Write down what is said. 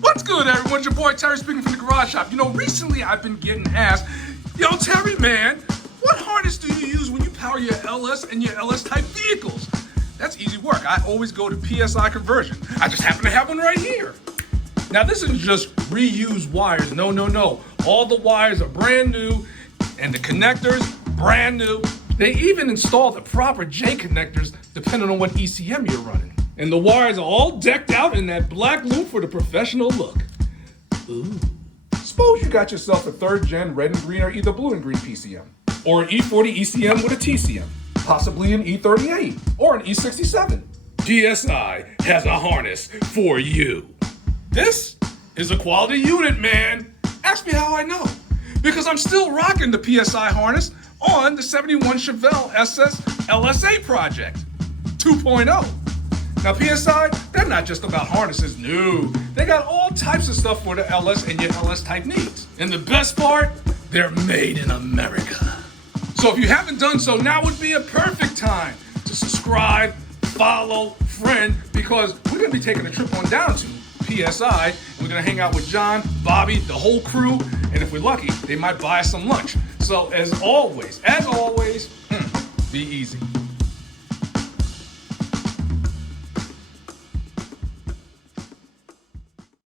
What's good, everyone? It's your boy Terry speaking from the garage shop. You know, recently I've been getting asked, yo, Terry, man, what harness do you use when you power your LS and your LS type vehicles? That's easy work. I always go to PSI Conversion. I just happen to have one right here. Now, this isn't just reused wires. No. All the wires are brand new, and the connectors, brand new. They even install the proper J connectors depending on what ECM you're running. And the wires are all decked out in that black loop for the professional look. Ooh. Suppose you got yourself a 3rd gen red and green or either blue and green PCM. Or an E40 ECM with a TCM. Possibly an E38 or an E67. PSI has a harness for you. This is a quality unit, man. Ask me how I know. Because I'm still rocking the PSI harness on the 71 Chevelle SS LSA project 2.0. Now PSI, they're not just about harnesses, no. They got all types of stuff for the LS and your LS type needs. And the best part, they're made in America. So if you haven't done so, now would be a perfect time to subscribe, follow, friend, because we're gonna be taking a trip on down to PSI, and we're gonna hang out with John, Bobby, the whole crew, and if we're lucky, they might buy us some lunch. So as always, be easy.